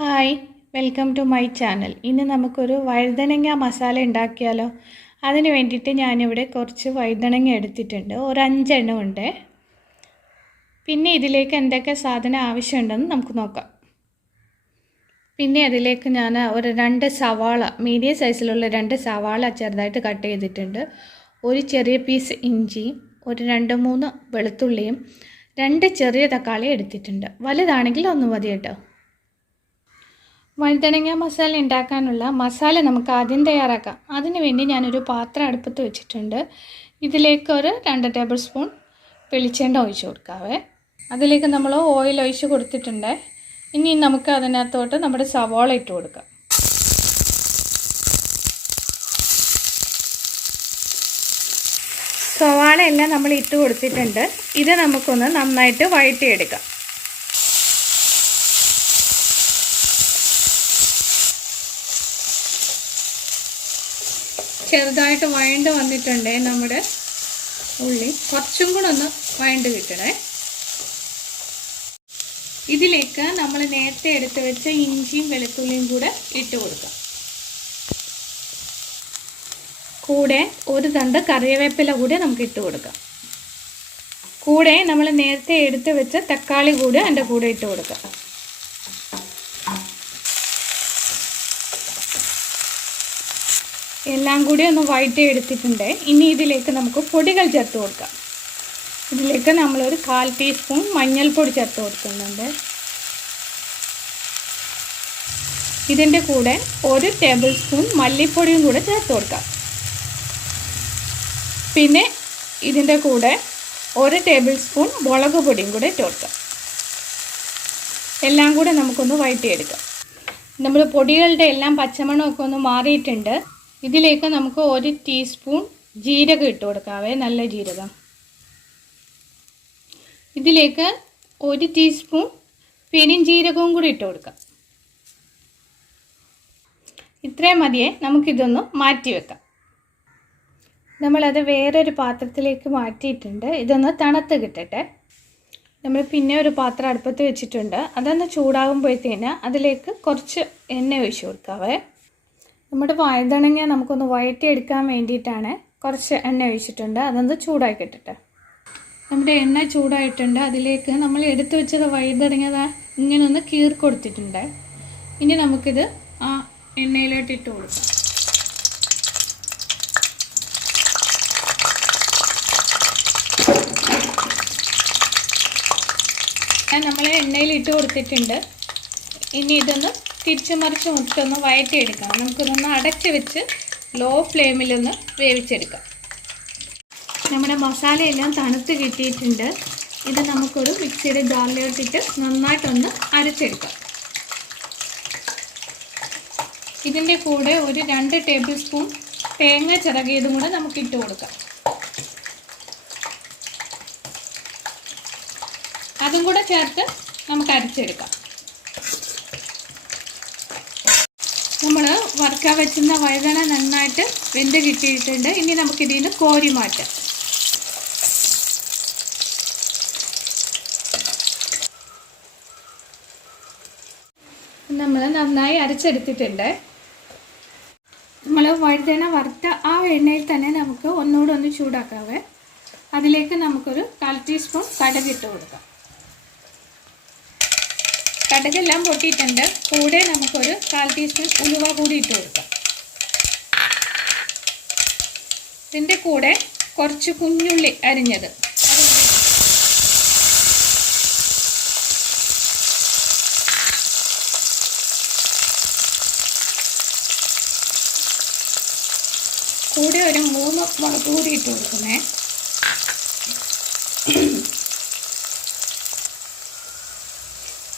Hi, welcome to my channel. ഇന്ന് നമുക്കൊരു വഴുതനങ്ങ മസാല ഉണ്ടാക്കിയാലോ. അതിന് വേണ്ടിയിട്ട് ഞാനിവിടെ കുറച്ച് വഴുതനങ്ങ എടുത്തിട്ടുണ്ട്, ഒരു 5 എണ്ണം ഉണ്ട്. പിന്നെ ഇതിലേക്ക് എന്തൊക്കെ സാധനം ആവശ്യമുണ്ടെന്ന് നമുക്ക് നോക്കാം. പിന്നെ അതിലേക്ക് ഞാൻ ഒരു 2 സവാള, മീഡിയം സൈസിലുള്ള 2 സവാള ചെറുതായിട്ട് കട്ട് ചെയ്തിട്ടുണ്ട്, ഒരു ചെറിയ പീസ് ഇഞ്ചിയും, ഒരു 2-3 വെളുത്തുള്ളിയും, 2 ചെറിയ തക്കാളി എടുത്തിട്ടുണ്ട്. വലുതാണെങ്കിൽ ഒന്ന് മതി കേട്ടോ. വഴുതനങ്ങ മസാല ഉണ്ടാക്കാനുള്ള മസാല നമുക്ക് ആദ്യം തയ്യാറാക്കാം. അതിനു വേണ്ടി ഞാനൊരു പാത്രം അടുപ്പത്ത് വെച്ചിട്ടുണ്ട്. ഇതിലേക്ക് ഒരു 2 ടേബിൾ സ്പൂൺ വെളിച്ചെണ്ണ ഒഴിച്ച് കൊടുക്കാവേ. അതിലേക്ക് നമ്മൾ ഓയിൽ ഒഴിച്ച് കൊടുത്തിട്ടുണ്ട്. ഇനി നമുക്ക് അതിനകത്തോട്ട് നമ്മുടെ സവാള ഇട്ട് കൊടുക്കാം. സവാള എല്ലാം നമ്മൾ ഇട്ട് കൊടുത്തിട്ടുണ്ട്. ഇത് നമുക്കൊന്ന് നന്നായിട്ട് വഴറ്റിയെടുക്കാം. ചെറുതായിട്ട് വഴണ്ട് വന്നിട്ടുണ്ട് നമ്മുടെ ഉള്ളി. കുറച്ചും കൂടെ ഒന്ന് വഴണ്ട് കിട്ടണേ. ഇതിലേക്ക് നമ്മൾ നേരത്തെ എടുത്ത് വെച്ച ഇഞ്ചിയും വെളുത്തുള്ളിയും കൂടെ ഇട്ട് കൊടുക്കാം. കൂടെ ഒരു തണ്ട് കറിവേപ്പില കൂടെ നമുക്ക് ഇട്ട് കൊടുക്കാം. കൂടെ നമ്മൾ നേരത്തെ എടുത്ത് വെച്ച തക്കാളി കൂടെ അതിൻ്റെ കൂടെ ഇട്ട് കൊടുക്കാം. എല്ലാം കൂടി ഒന്ന് വഴറ്റി എടുത്തിട്ടുണ്ട്. ഇനി ഇതിലേക്ക് നമുക്ക് പൊടികൾ ചേർത്ത് കൊടുക്കാം. ഇതിലേക്ക് നമ്മളൊരു 1/4 ടീസ്പൂൺ മഞ്ഞൾപ്പൊടി ചേർത്ത് കൊടുക്കുന്നുണ്ട്. ഇതിൻ്റെ കൂടെ 1 ടേബിൾ സ്പൂൺ മല്ലിപ്പൊടിയും കൂടെ ചേർത്ത് കൊടുക്കാം. പിന്നെ ഇതിൻ്റെ കൂടെ 1 ടേബിൾ സ്പൂൺ മുളക് പൊടിയും കൂടെ ഇട്ട് കൊടുക്കാം. എല്ലാം കൂടെ നമുക്കൊന്ന് വഴറ്റിയെടുക്കാം. നമ്മൾ പൊടികളുടെ എല്ലാം പച്ചമണമൊക്കെ ഒന്ന് മാറിയിട്ടുണ്ട്. ഇതിലേക്ക് നമുക്ക് 1 ടീസ്പൂൺ ജീരകം ഇട്ട് കൊടുക്കാവേ, നല്ല ജീരകം. ഇതിലേക്ക് 1 ടീസ്പൂൺ പെരിഞ്ജീരകവും കൂടി ഇട്ട് കൊടുക്കാം. ഇത്രയും മതിയേ. നമുക്കിതൊന്ന് മാറ്റി വെക്കാം. നമ്മളത് വേറൊരു പാത്രത്തിലേക്ക് മാറ്റിയിട്ടുണ്ട്. ഇതൊന്ന് തണുത്ത് കിട്ടട്ടെ. നമ്മൾ പിന്നെ ഒരു പാത്രം അടുപ്പത്ത് വെച്ചിട്ടുണ്ട്. അതൊന്ന് ചൂടാകുമ്പോഴത്തേന് അതിലേക്ക് കുറച്ച് എണ്ണ ഒഴിച്ച് കൊടുക്കാവേ. നമ്മുടെ വഴുതനങ്ങ നമുക്കൊന്ന് വഴറ്റിയെടുക്കാൻ വേണ്ടിയിട്ടാണ് കുറച്ച് എണ്ണ ഒഴിച്ചിട്ടുണ്ട്. അതൊന്ന് ചൂടാക്കി കിട്ടട്ടെ. നമ്മുടെ എണ്ണ ചൂടായിട്ടുണ്ട്. അതിലേക്ക് നമ്മൾ എടുത്തു വെച്ചത് വഴുതനങ്ങ ഇങ്ങനെ ഒന്ന് കീറി കൊടുത്തിട്ടുണ്ട്. ഇനി നമുക്കിത് ആ എണ്ണയിലോട്ട് ഇട്ട് കൊടുക്കാം. നമ്മൾ എണ്ണയിൽ ഇട്ട് കൊടുത്തിട്ടുണ്ട്. ഇനി ഇതൊന്ന് തിരിച്ചു മറിച്ച് മുട്ടൊന്ന് വഴറ്റിയെടുക്കാം. നമുക്കിതൊന്ന് അടച്ച് വെച്ച് ലോ ഫ്ലെയിമിലൊന്ന് വേവിച്ചെടുക്കാം. നമ്മുടെ മസാലയെല്ലാം തണുത്ത് കിട്ടിയിട്ടുണ്ട്. ഇത് നമുക്കൊരു മിക്സിയുടെ ജാറിലോട്ടിട്ട് നന്നായിട്ടൊന്ന് അരച്ചെടുക്കാം. ഇതിൻ്റെ കൂടെ ഒരു 2 ടേബിൾ സ്പൂൺ തേങ്ങ ചിരകിയതും കൂടെ നമുക്ക് ഇട്ട് കൊടുക്കാം. അതും കൂടെ ചേർത്ത് നമുക്ക് അരച്ചെടുക്കാം. നമ്മൾ വറുക്കാൻ വെച്ചിരുന്ന വഴുതന നന്നായിട്ട് വെന്ത് കിട്ടിയിട്ടുണ്ട്. ഇനി നമുക്കിതിൽ നിന്ന് കോരി മാറ്റാം. നമ്മൾ നന്നായി അരച്ചെടുത്തിട്ടുണ്ട്. നമ്മൾ വഴുതന വറുത്ത ആ എണ്ണയിൽ തന്നെ നമുക്ക് ഒന്നുകൂടെ ഒന്ന് ചൂടാക്കാവേ. അതിലേക്ക് നമുക്കൊരു 1/4 ടീസ്പൂൺ കടുക് ഇട്ട് കൊടുക്കാം. കടുകെല്ലാം പൊട്ടിയിട്ടുണ്ട്. കൂടെ നമുക്കൊരു 1/4 ടീസ്പൂൺ ഉലുവ കൂടി ഇട്ട് കൊടുക്കാം. ഇതിൻ്റെ കൂടെ കുറച്ച് കുഞ്ഞുള്ളി അരിഞ്ഞത് കൂടെ ഒരു 3 മുളക് കൂടി ഇട്ട് കൊടുക്കുന്നേ.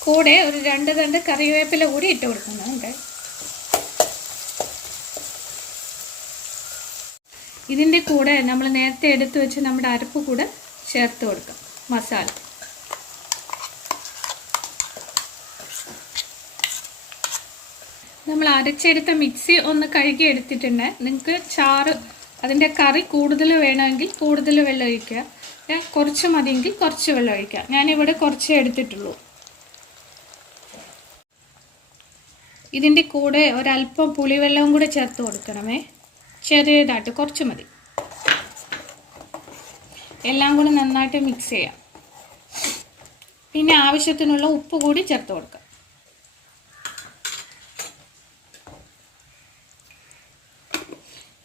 കൂടെ ഒരു 2 തണ്ട് കറിവേപ്പില കൂടി ഇട്ട് കൊടുക്കുന്നുണ്ട്. ഇതിൻ്റെ കൂടെ നമ്മൾ നേരത്തെ എടുത്തു വെച്ച് നമ്മുടെ അരപ്പ് കൂടെ ചേർത്ത് കൊടുക്കാം. മസാല നമ്മൾ അരച്ചെടുത്ത മിക്സി ഒന്ന് കഴുകി എടുത്തിട്ടുണ്ട്. നിങ്ങൾക്ക് ചാറ് അതിൻ്റെ കറി കൂടുതൽ വേണമെങ്കിൽ കൂടുതൽ വെള്ളം ഒഴിക്കുക, കുറച്ച് മതിയെങ്കിൽ കുറച്ച് വെള്ളം ഒഴിക്കുക. ഞാനിവിടെ കുറച്ചേ എടുത്തിട്ടുള്ളൂ. ഇതിൻ്റെ കൂടെ ഒരല്പം പുളിവെള്ളവും കൂടെ ചേർത്ത് കൊടുക്കണമേ. ചെറിയതായിട്ട് കുറച്ച് മതി. എല്ലാം കൂടെ നന്നായിട്ട് മിക്സ് ചെയ്യാം. പിന്നെ ആവശ്യത്തിനുള്ള ഉപ്പ് കൂടി ചേർത്ത് കൊടുക്കാം.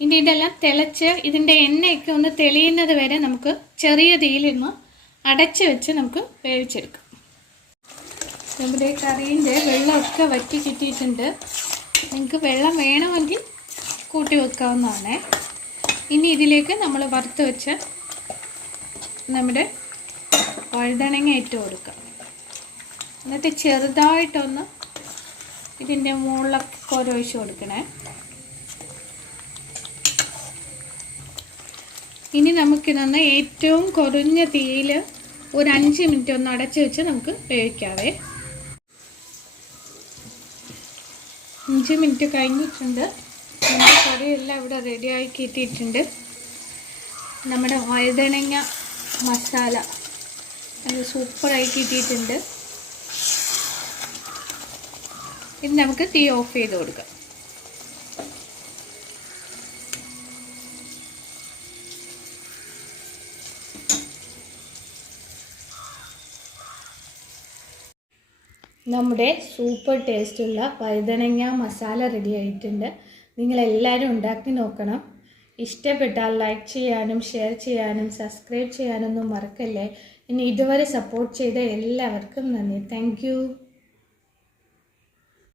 ഇനി ഇതെല്ലാം തിളച്ച് ഇതിൻ്റെ എണ്ണയൊക്കെ ഒന്ന് തെളിയുന്നത് വരെ നമുക്ക് ചെറിയ തീയിലൊന്ന് അടച്ച് വെച്ച് നമുക്ക് വേവിച്ചെടുക്കാം. നമ്മുടെ കറീൻ്റെ വെള്ളമൊക്കെ വറ്റി കിട്ടിയിട്ടുണ്ട്. നിങ്ങൾക്ക് വെള്ളം വേണമെങ്കിൽ കൂട്ടി വെക്കാവുന്നതാണ്. ഇനി ഇതിലേക്ക് നമ്മൾ വറുത്ത് വെച്ച നമ്മുടെ വഴുതനങ്ങ ഇട്ട് കൊടുക്കാം. എന്നിട്ട് ചെറുതായിട്ടൊന്ന് ഇതിൻ്റെ മുകളിലൊക്കെ കൊരൊഴിച്ച് കൊടുക്കണേ. ഇനി നമുക്കിതൊന്ന് ഏറ്റവും കുറഞ്ഞ തീയിൽ ഒരു 5 മിനിറ്റ് ഒന്ന് അടച്ച് വെച്ച് നമുക്ക് വേവിക്കാവേ. 5 മിനിറ്റ് കഴിഞ്ഞിട്ടുണ്ട്. നമ്മുടെ കറിയെല്ലാം ഇവിടെ റെഡിയായി കിട്ടിയിട്ടുണ്ട്. നമ്മുടെ വഴുതനങ്ങ മസാല അത് സൂപ്പറായി കിട്ടിയിട്ടുണ്ട്. ഇത് നമുക്ക് തീ ഓഫ് ചെയ്ത് കൊടുക്കാം. നമ്മുടെ സൂപ്പർ ടേസ്റ്റുള്ള വഴുതനങ്ങ മസാല റെഡി ആയിട്ടുണ്ട്. നിങ്ങളെല്ലാവരും ഉണ്ടാക്കി നോക്കണം. ഇഷ്ടപ്പെട്ടാൽ ലൈക്ക് ചെയ്യാനും ഷെയർ ചെയ്യാനും സബ്സ്ക്രൈബ് ചെയ്യാനൊന്നും മറക്കല്ലേ. ഇനി ഇതുവരെ സപ്പോർട്ട് ചെയ്ത എല്ലാവർക്കും നന്ദി. Thank you.